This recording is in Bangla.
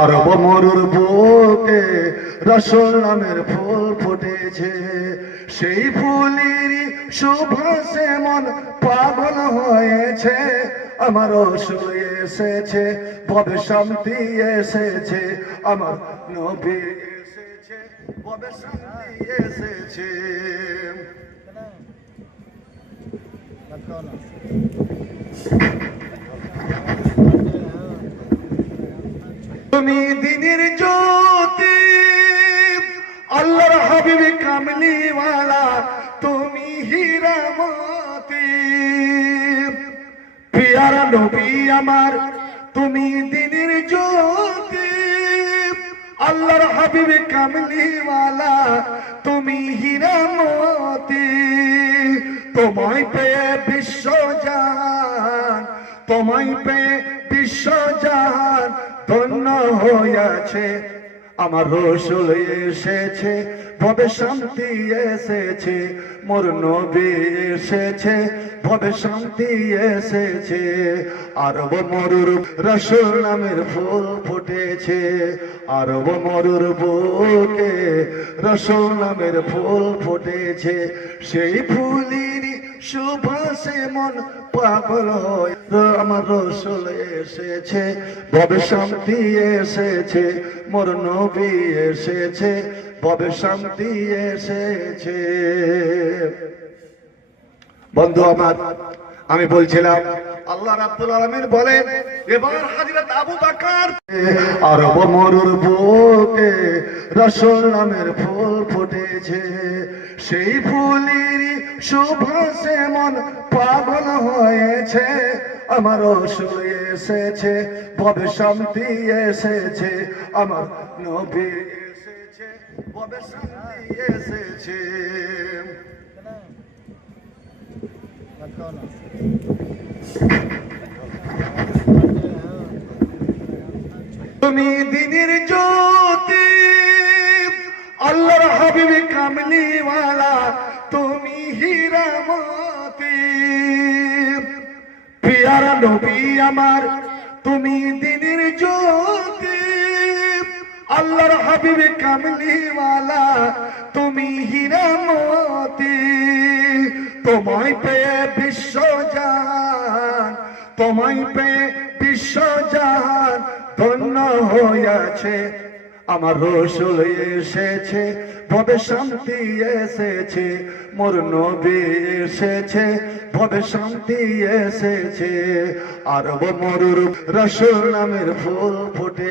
আরব মরুর বুকে রসুল নামের ফুল ফুটেছে, সেই ফুলেরই সুবাসে মন পাগল হয়েছে। আমার রসুল এসেছে, ভবে শান্তি এসেছে, আমার নবী এসেছে, ভবে শান্তি এসেছে। তুমি দিনের জ্যোতি, আল্লাহর হাবিব কামলিওয়ালা, তুমি হীরামতি, পিয়ারা নবী আমার, তুমি দিনের জ্যোতি, আল্লাহর হাবিব কামলিওয়ালা, তুমি হীরামতি। তোমায় পেয়ে বিশ্বজান, তোমায় পেয়ে বিশ্বজান ধন্য হয়েছে। আমার রসুল এসেছে, ভবে শান্তি এসেছে, মোর নবী এসেছে, ভবে শান্তি এসেছে। আরব মরুর রসুল নামের ফুল ফুটেছে, আরব মরুর বুকে রসুল নামের ফুল ফুটেছে, সেই ফুলেরই সুবাসে মন পাগল হয়। আমার রসুল এসেছে, ভবে শান্তি এসেছে, মোর নবী এসেছে, ভবে শান্তি এসেছে। বন্ধু আমার, আমি বলছিলাম আল্লাহ রাব্বুল আলামিন বলেন, এবার হযরত আবু বকর আরব মরুর বুকে রসুল নামের ফুল ফুটেছে, সেই ফুলেরই সুবাসে মন পাগল হয়েছে। আমার রসুল এসেছে, ভবে শান্তি এসেছে, আমার নবী এসেছে, ভবে শান্তি এসেছে। তুমি দিনের জ্যোতি, আল্লাহর হাবিব কামলিওয়ালা, তুমি হীরামতি, পিয়ারা নবী আমার, তুমি দিনের জ্যোতি, আল্লাহর হাবিব কামলিওয়ালা, তুমি হীরামতি। তোমায় পেয়ে বিশ্বজান, তোমায় পেয়ে বিশ্বজান ধন্য হয়েছে। আমার রসুল এসেছে, ভবে শান্তি এসেছে, মোর নবী এসেছে, ভবে শান্তি এসেছে। আরব মরুর রসুল নামের ফুল ফুটে